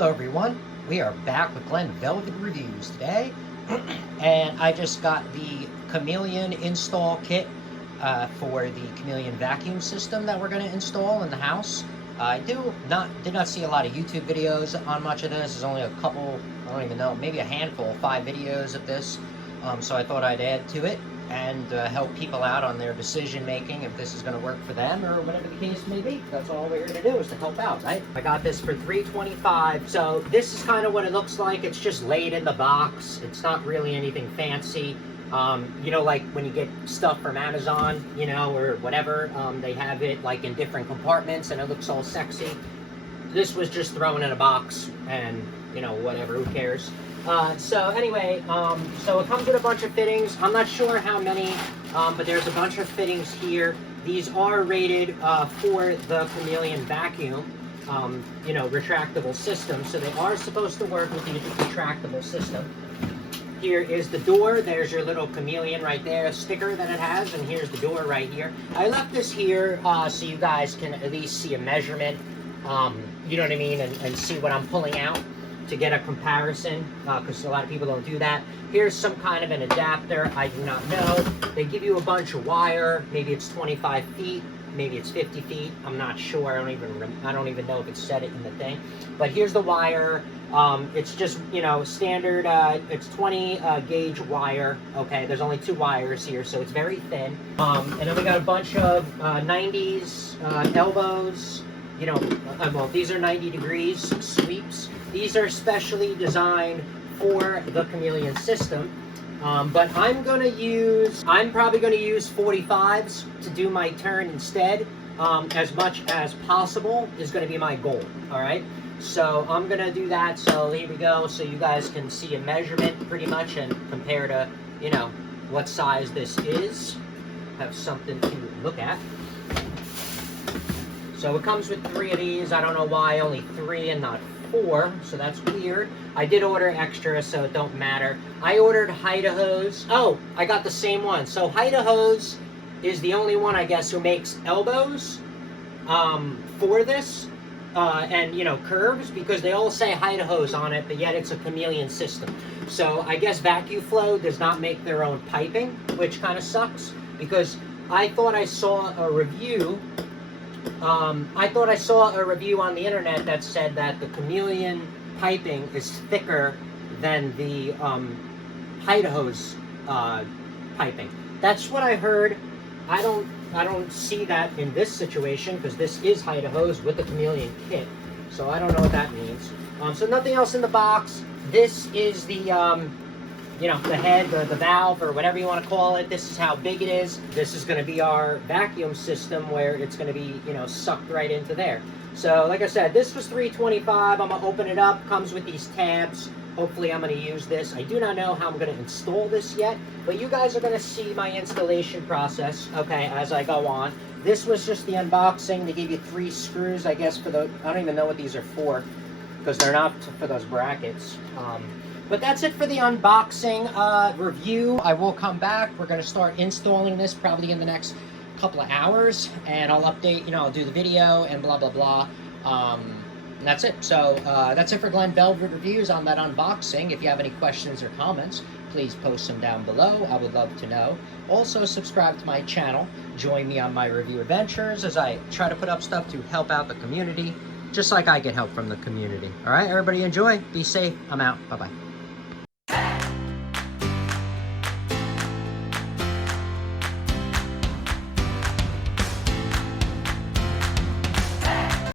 Hello everyone, we are back with Glenn Velvet Reviews today, and I just got the Chameleon install kit for the Chameleon vacuum system that we're going to install in the house. I did not see a lot of YouTube videos on much of this. There's only a couple, I don't even know, maybe a handful, 5 videos of this, so I thought I'd add to it and help people out on their decision making if this is going to work for them or whatever the case may be. That's all we're here to do, is to help out, right? I got this for $3.25. So this is kind of what it looks like. It's just laid in the box. It's not really anything fancy. You know, like when you get stuff from Amazon, you know, or whatever, they have it like in different compartments and it looks all sexy. This was just thrown in a box and, you know, whatever, who cares? So anyway, so it comes with a bunch of fittings. I'm not sure how many, but there's a bunch of fittings here. These are rated for the Chameleon vacuum, you know, retractable system. So they are supposed to work with the retractable system. Here is the door. There's your little Chameleon right there, sticker that it has, and here's the door right here. I left this here so you guys can at least see a measurement, you know what I mean, and see what I'm pulling out, to get a comparison, because a lot of people don't do that. Here's some kind of an adapter. I do not know. They give you a bunch of wire. Maybe it's 25 feet. Maybe it's 50 feet. I'm not sure. I don't even know if it said it in the thing. But here's the wire. It's just, you know, standard. It's 20 gauge wire. Okay, there's only 2 wires here, so it's very thin. And then we got a bunch of 90s elbows. You know, well, these are 90 degrees sweeps. These are specially designed for the Chameleon system, but I'm probably going to use 45s to do my turn instead. As much as possible is going to be my goal, all right? So I'm going to do that, so here we go, so you guys can see a measurement pretty much and compare to, you know, what size this is. Have something to look at. So it comes with 3 of these. I don't know why only 3 and not 4, so that's weird. I did order extra, so it don't matter. I ordered Idaho's. Oh, I got the same one. So Idaho's is the only one, I guess, who makes elbows for this, and, you know, curves, because they all say Idaho's on it, but yet it's a Chameleon system. So I guess Vacuum Flow does not make their own piping, which kind of sucks, because I thought I saw a review on the internet that said that the Chameleon piping is thicker than the Idaho's piping. That's what I heard. I don't see that in this situation, because this is Idaho's with the Chameleon kit. So I don't know what that means. So nothing else in the box. This is the you know, the head, the valve, or whatever you want to call it. This is how big it is. This is going to be our vacuum system, where it's going to be, you know, sucked right into there. So, like I said, this was $3.25. I'm going to open it up. Comes with these tabs. Hopefully, I'm going to use this. I do not know how I'm going to install this yet, but you guys are going to see my installation process, okay, as I go on. This was just the unboxing. They gave you 3 screws, I guess, for the, I don't even know what these are for, because they're not for those brackets. But that's it for the unboxing review. I will come back. We're going to start installing this probably in the next couple of hours, and I'll update, you know, I'll do the video and blah, blah, blah. And that's it. So that's it for Glenn Velvet Reviews on that unboxing. If you have any questions or comments, please post them down below. I would love to know. Also, subscribe to my channel. Join me on my review adventures as I try to put up stuff to help out the community, just like I get help from the community. All right, everybody enjoy. Be safe. I'm out. Bye-bye.